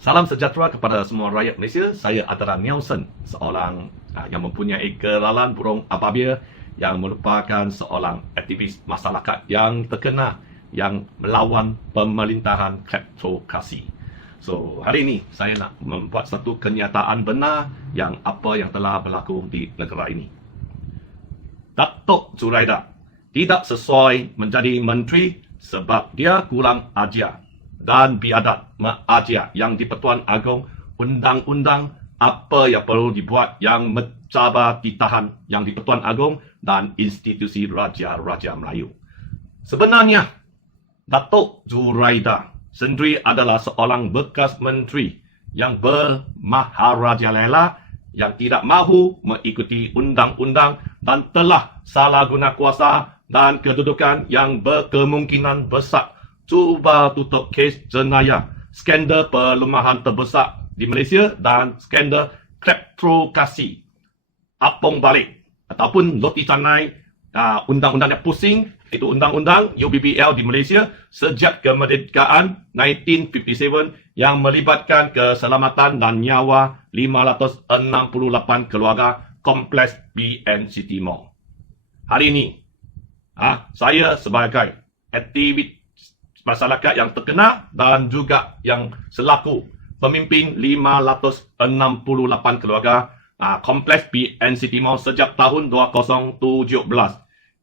Salam sejahtera kepada semua rakyat Malaysia. Saya adalah Nelson, seorang yang mempunyai kelalan burung apabila yang merupakan seorang aktivis masyarakat yang terkenal yang melawan pemerintahan kleptokrasi. So, hari ini saya nak membuat satu kenyataan benar yang apa yang telah berlaku di negara ini. Datuk Zuraida tidak sesuai menjadi menteri sebab dia kurang ajar dan biadab mengajar yang di-Pertuan Agong undang-undang apa yang perlu dibuat yang mencabar ditahan yang di-Pertuan Agong dan institusi Raja-Raja Melayu. Sebenarnya, Datuk Zuraida sendiri adalah seorang bekas menteri yang bermaharajalela yang tidak mahu mengikuti undang-undang dan telah salah guna kuasa dan kedudukan yang berkemungkinan besar cuba tutup kes jenayah skandal pelemahan terbesar di Malaysia dan skandal kleptokrasi apung balik ataupun loti canai undang-undang yang pusing itu undang-undang UBBL di Malaysia sejak kemerdekaan 1957 yang melibatkan keselamatan dan nyawa 568 keluarga kompleks BNC Timor. Hari ini saya sebagai aktivis masyarakat yang terkenal dan juga yang selaku pemimpin 568 keluarga kompleks BNC Timor sejak tahun 2017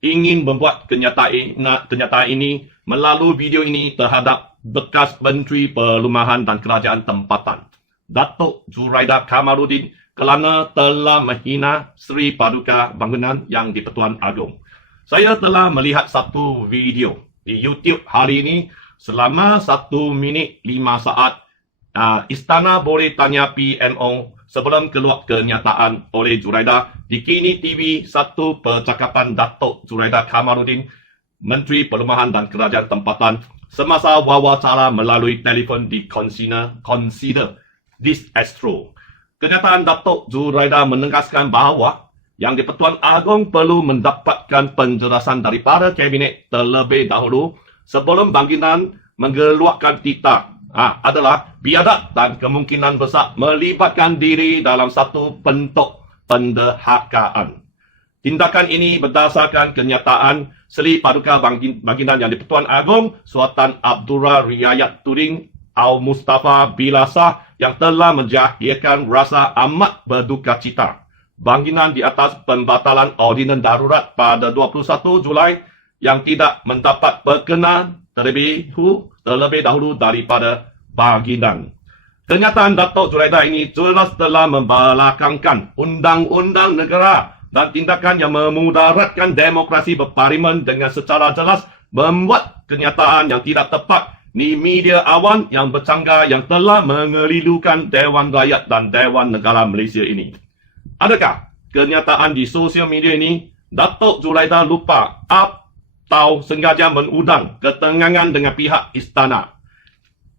ingin membuat kenyataan ini melalui video ini terhadap bekas Menteri Perumahan dan Kerajaan Tempatan Datuk Zuraida Kamaluddin kerana telah menghina Seri Paduka Bangunan yang di-Pertuan Agong. Saya telah melihat satu video di YouTube hari ini selama 1 minit 5 saat. Istana boleh tanya PMO sebelum keluar kenyataan oleh Zuraida di Kini TV 1 percakapan Datuk Zuraida Kamaluddin, Menteri Perumahan dan Kerajaan Tempatan semasa wawancara melalui telefon di Consider This Astro. Kenyataan Datuk Zuraida menegaskan bahawa yang di-Pertuan Agong perlu mendapatkan penjelasan daripada Kabinet terlebih dahulu sebelum Bagindan mengeluarkan titah adalah biadab dan kemungkinan besar melibatkan diri dalam satu bentuk penderhakaan. Tindakan ini berdasarkan kenyataan Seri Paduka Bagindan yang di-Pertuan Agong Sultan Abdullah Riayat Tuding Al-Mustafa Bilasah yang telah menjahirkan rasa amat berduka cita Bagindan di atas pembatalan ordinan darurat pada 21 Julai yang tidak mendapat berkenan terlebih dahulu daripada Bagindan. Kenyataan Datuk Zuraida ini jelas telah membelakangkan undang-undang negara dan tindakan yang memudaratkan demokrasi berparlimen dengan secara jelas membuat kenyataan yang tidak tepat di media awan yang bercanggah yang telah mengelilukan Dewan Rakyat dan Dewan Negara Malaysia ini. Adakah kenyataan di sosial media ini Datuk Zuraida lupa atau sengaja mengundang ketegangan dengan pihak istana?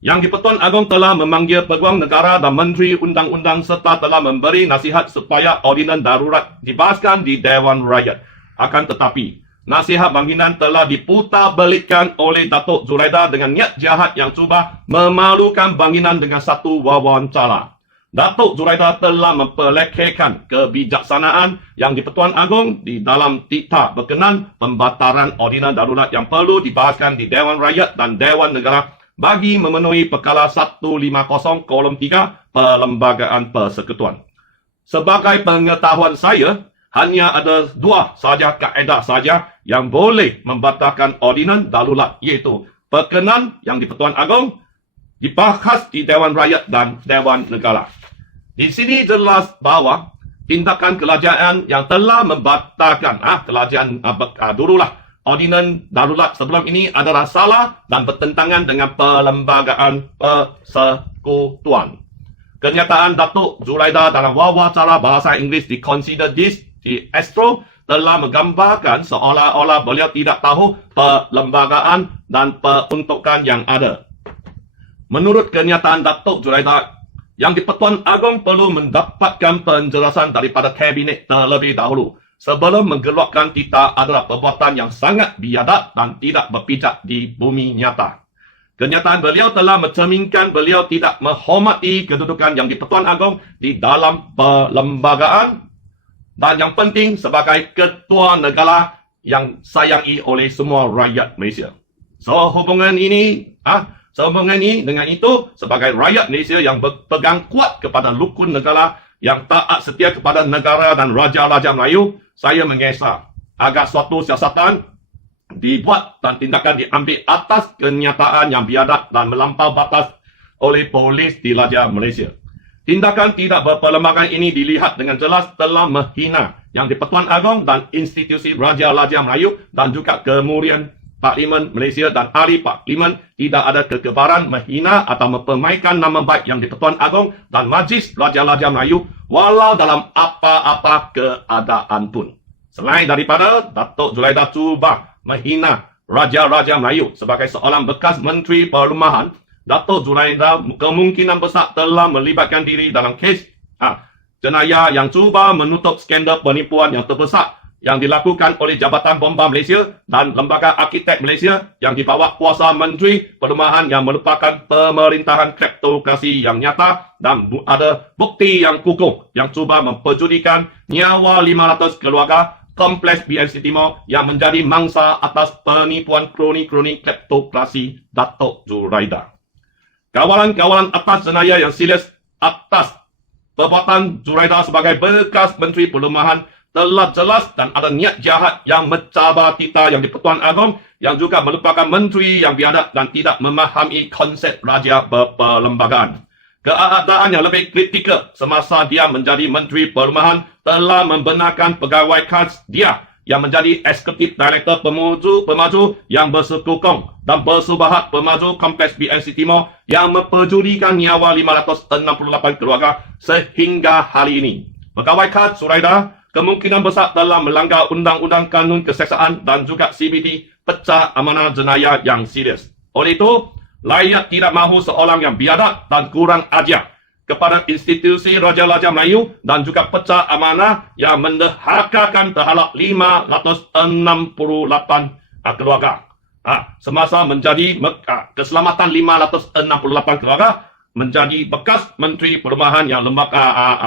Yang di-Pertuan Agong telah memanggil Peguam Negara dan Menteri Undang-Undang serta telah memberi nasihat supaya ordinan darurat dibahaskan di Dewan Rakyat. Akan tetapi, nasihat Bagindan telah diputarbalikkan oleh Datuk Zuraida dengan niat jahat yang cuba memalukan Bagindan dengan satu wawancara. Datuk Zuraida telah memperlekehkan kebijaksanaan yang di-Pertuan Agong di dalam titah berkenan pembatalan ordinan darurat yang perlu dibahaskan di Dewan Rakyat dan Dewan Negara bagi memenuhi perkara 150 kolom 3 Perlembagaan Persekutuan. Sebagai pengetahuan saya, hanya ada 2 saja kaedah saja yang boleh membatalkan ordinan darurat, iaitu perkenan yang di-Pertuan Agong dibahas di Dewan Rakyat dan Dewan Negara. Di sini jelas bahawa tindakan kerajaan yang telah membatalkan dululah ordinan darurat sebelum ini adalah salah dan bertentangan dengan Perlembagaan Persekutuan. Kenyataan Datuk Zuraida dalam wawancara bahasa Inggeris di Consider This di Astro telah menggambarkan seolah-olah beliau tidak tahu perlembagaan dan peruntukan yang ada. Menurut kenyataan Datuk Zuraida, yang di-Pertuan Agong perlu mendapatkan penjelasan daripada Kabinet terlebih dahulu sebelum mengeluarkan titah adalah perbuatan yang sangat biadab dan tidak berpijak di bumi nyata. Kenyataan beliau telah mencerminkan beliau tidak menghormati kedudukan yang di-Pertuan Agong di dalam perlembagaan dan yang penting sebagai ketua negara yang sayangi oleh semua rakyat Malaysia. Sehubungan ini dengan itu, sebagai rakyat Malaysia yang berpegang kuat kepada rukun negara yang taat setia kepada negara dan raja-raja Melayu, saya mengesah agar suatu siasatan dibuat dan tindakan diambil atas kenyataan yang biadab dan melampau batas oleh polis di Raja Malaysia. Tindakan tidak berperlembagaan ini dilihat dengan jelas telah menghina Yang di-Pertuan Agong dan institusi Raja-Raja Melayu dan juga Kemudian Parlimen Malaysia dan ahli Parlimen tidak ada kekebalan menghina atau mempermainkan nama baik Yang di-Pertuan Agong dan Majlis Raja-Raja Melayu walau dalam apa-apa keadaan pun. Selain daripada Datuk Zuraidah cuba menghina Raja-Raja Melayu sebagai seorang bekas Menteri Perumahan, Datuk Zuraidah kemungkinan besar telah melibatkan diri dalam kes jenayah yang cuba menutup skandal penipuan yang terbesar yang dilakukan oleh Jabatan Bomba Malaysia dan Lembaga Arkitek Malaysia yang dibawa kuasa Menteri Perumahan yang merupakan pemerintahan kleptokrasi yang nyata dan ada bukti yang kukuh yang cuba memperjudikan nyawa 500 keluarga Kompleks BNC Timur yang menjadi mangsa atas penipuan kroni-kroni kleptokrasi Datuk Zuraidah. Kawalan-kawalan atas jenayah yang serius atas perbuatan Zuraidah sebagai bekas Menteri Perumahan telah jelas dan ada niat jahat yang mencabar tita Yang di-Pertuan Agong yang juga merupakan menteri yang biadab dan tidak memahami konsep raja berperlembagaan. Keadaan yang lebih kritikal semasa dia menjadi Menteri Perumahan telah membenarkan pegawai khas dia yang menjadi Eksekutif Director Pemaju yang bersekukuh dan bersubahat pemaju Kompleks BNC Timur yang memperjudikan nyawa 568 keluarga sehingga hari ini. Pegawai khas Zuraidah kemungkinan besar telah melanggar Undang-Undang Kanun Keseksaan dan juga CBT pecah amanah jenayah yang serius. Oleh itu, rakyat tidak mahu seorang yang biadab dan kurang ajar kepada institusi Raja-Raja Melayu dan juga pecah amanah yang menderhakakan terhadap 568 keluarga. Semasa menjadi keselamatan 568 keluarga menjadi bekas Menteri Perumahan yang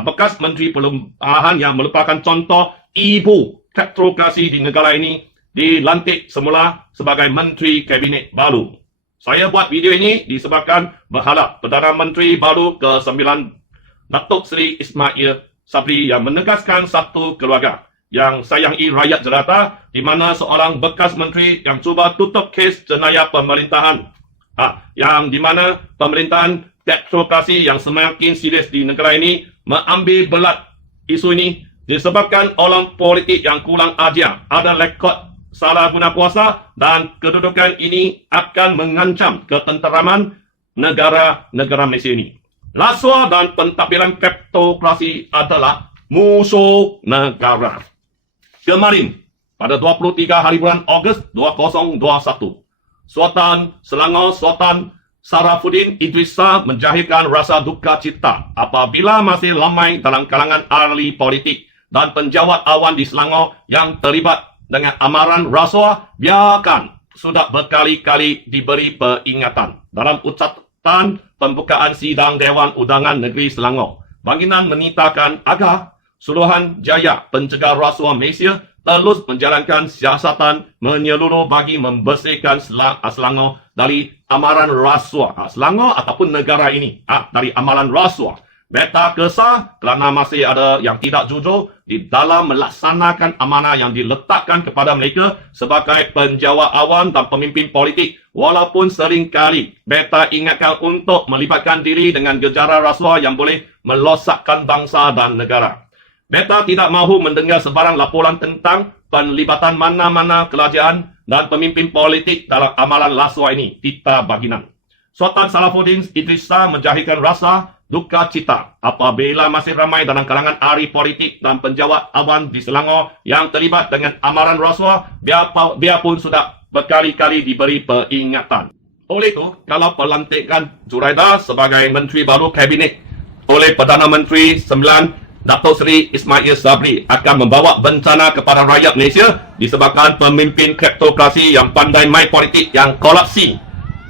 bekas Menteri Perumahan yang merupakan contoh ibu kleptokrasi di negara ini dilantik semula sebagai Menteri Kabinet baru. Saya buat video ini disebabkan berharap Perdana Menteri baru ke-9 Datuk Seri Ismail Sabri yang menegaskan satu keluarga yang sayangi rakyat jelata di mana seorang bekas menteri yang cuba tutup kes jenayah pemerintahan yang di mana pemerintahan kleptokrasi yang semakin serius di negara ini mengambil belat isu ini disebabkan orang politik yang kurang ajar ada rekod salah guna kuasa dan kedudukan ini akan mengancam ketenteraman negara-negara Malaysia ini. Rasuah dan pentadbiran kleptokrasi adalah musuh negara. Kemarin, pada 23 hari bulan Ogos 2021, Sultan Selangor Sultan Sarafuddin Idrisa menjahirkan rasa duka cita apabila masih ramai dalam kalangan ahli politik dan penjawat awan di Selangor yang terlibat dengan amaran rasuah biarkan sudah berkali-kali diberi peringatan. Dalam ucapan pembukaan sidang Dewan Undangan Negeri Selangor, baginda menitahkan agar Suruhanjaya Pencegah Rasuah Malaysia terus menjalankan siasatan menyeluruh bagi membersihkan Selangor dari amaran rasuah. Selangor ataupun negara ini dari amaran rasuah. Beta kesah kerana masih ada yang tidak jujur di dalam melaksanakan amanah yang diletakkan kepada mereka sebagai penjawat awan dan pemimpin politik. Walaupun seringkali beta ingatkan untuk melibatkan diri dengan gejara rasuah yang boleh melosakkan bangsa dan negara. Beta tidak mahu mendengar sebarang laporan tentang penlibatan mana-mana kerajaan dan pemimpin politik dalam amalan rasuah ini. Tita baginan. Sultan Sarafuddin Idrisa menjahirkan rasa duka cita apabila masih ramai dalam kalangan ahli politik dan penjawat awan di Selangor yang terlibat dengan amaran rasuah biarpun sudah berkali-kali diberi peringatan. Oleh itu, kalau pelantikan Zuraidah sebagai Menteri baru Kabinet oleh Perdana Menteri 9 Datuk Seri Ismail Sabri akan membawa bencana kepada rakyat Malaysia disebabkan pemimpin kleptokrasi yang pandai main politik yang korupsi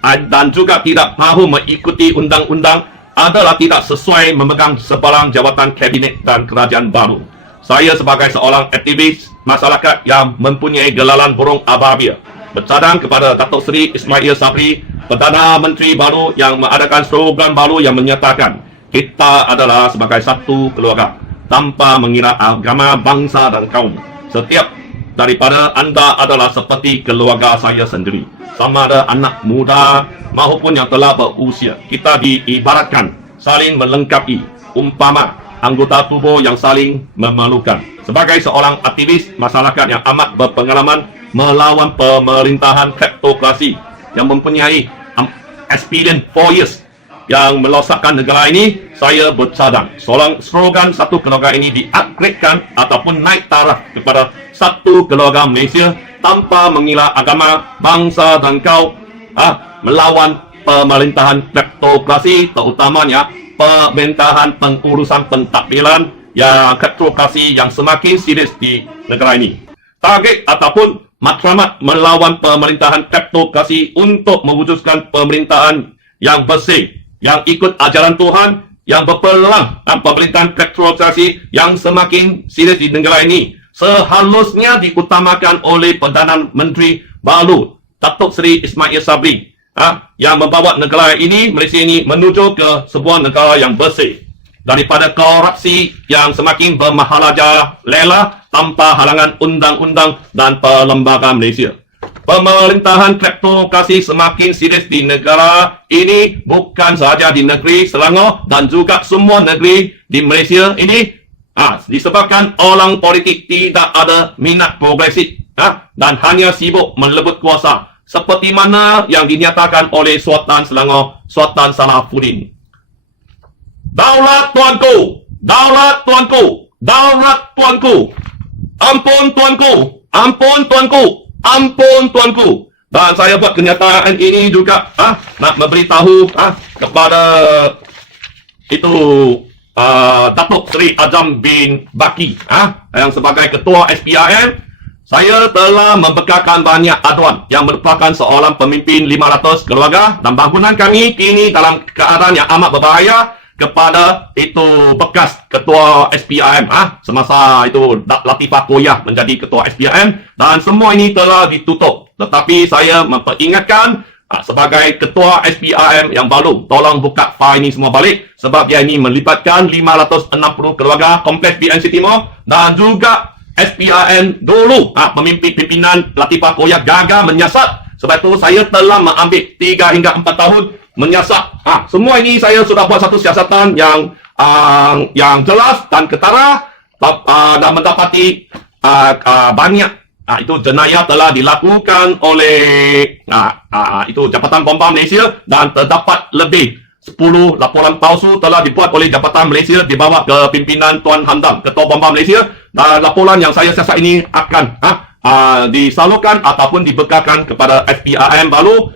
dan juga tidak mahu mengikuti undang-undang adalah tidak sesuai memegang sebarang jawatan kabinet dan kerajaan baru. Saya sebagai seorang aktivis masyarakat yang mempunyai gelalan burung ababil bercadang kepada Datuk Seri Ismail Sabri, Perdana Menteri baru yang mengadakan slogan baru yang menyatakan kita adalah sebagai satu keluarga tanpa mengira agama, bangsa dan kaum. Setiap daripada anda adalah seperti keluarga saya sendiri, sama ada anak muda maupun yang telah berusia. Kita diibaratkan saling melengkapi, umpama anggota tubuh yang saling memerlukan. Sebagai seorang aktivis masyarakat yang amat berpengalaman melawan pemerintahan kleptokrasi yang mempunyai experience 4 years yang melosakkan negara ini, saya bercadang slogan satu keluarga ini di-upgradekan ataupun naik taraf kepada satu keluarga Malaysia tanpa mengira agama, bangsa dan kaum, melawan pemerintahan kleptokrasi, terutamanya pemerintahan pengurusan pentadbiran yang kleptokrasi yang semakin serius di negara ini. Target ataupun matlamat melawan pemerintahan kleptokrasi untuk mewujudkan pemerintahan yang bersih, yang ikut ajaran Tuhan, yang berperang dan pemerintahan kleptokrasi yang semakin serius di negara ini seharusnya diutamakan oleh Perdana Menteri baru Datuk Seri Ismail Sabri, yang membawa negara ini, Malaysia ini, menuju ke sebuah negara yang bersih daripada korupsi yang semakin bermaharaja lela tanpa halangan undang-undang dan perlembagaan Malaysia. Pemerintahan kleptokrasi semakin serius di negara ini, bukan sahaja di negeri Selangor dan juga semua negeri di Malaysia ini, disebabkan orang politik tidak ada minat progresif dan hanya sibuk melebut kuasa seperti mana yang dinyatakan oleh Sultan Selangor, Sultan Salahuddin. Daulat tuanku, daulat tuanku, daulat tuanku, ampun tuanku, ampun tuanku, ampun tuanku. Dan saya buat kenyataan ini juga nak memberitahu kepada itu Datuk Seri Azam bin Baki yang sebagai ketua SPRM. Saya telah membekalkan banyak aduan yang merupakan seorang pemimpin 500 keluarga dan bangunan kami kini dalam keadaan yang amat berbahaya kepada itu bekas ketua SPRM semasa itu Latifah Koyah menjadi ketua SPRM, dan semua ini telah ditutup. Tetapi saya memperingatkan sebagai ketua SPRM yang baru, tolong buka fail ini semua balik sebab dia ini melibatkan 560 keluarga kompleks BNC Timur dan juga SPRM dulu pimpinan Latifah Koyah gagal menyiasat. Sebab itu saya telah mengambil 3 hingga 4 tahun menyiasat. Semua ini saya sudah buat satu siasatan yang jelas dan ketara dan mendapati banyak itu jenayah telah dilakukan oleh itu Jabatan Bomba Malaysia dan terdapat lebih 10 laporan palsu telah dibuat oleh Jabatan Malaysia dibawa ke pimpinan Tuan Hamdan, Ketua Bomba Malaysia, dan laporan yang saya siasat ini akan disalurkan ataupun dibekalkan kepada SPRM baru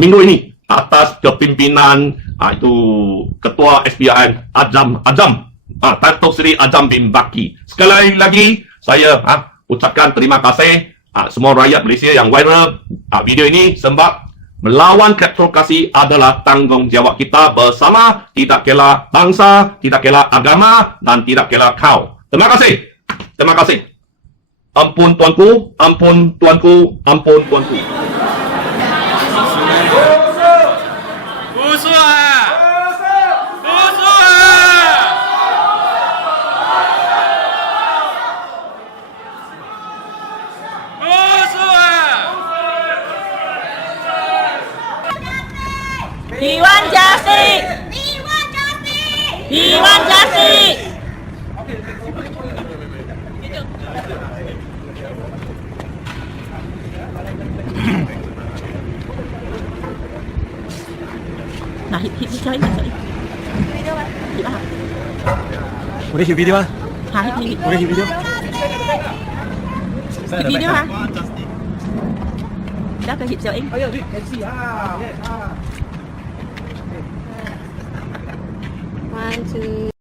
minggu ini atas kepimpinan itu Ketua SPRM Azam Datuk Seri Azam bin Baki. Sekali lagi saya ucapkan terima kasih semua rakyat Malaysia yang viral video ini sebab melawan kleptokrasi adalah tanggungjawab kita bersama, tidak kira bangsa, tidak kira agama dan tidak kira kaum. Terima kasih. Terima kasih. Ampun tuanku, ampun tuanku, ampun tuanku. Dewan Jasik! Dewan Jasik! Dewan Jasik! Nah, hit chơi. Video anh. Hit hả? Udah hit video ah? Hit. Udah hit video. Hit video hả? Đã phải hit cho em. Ayo, MC ah. 1, 2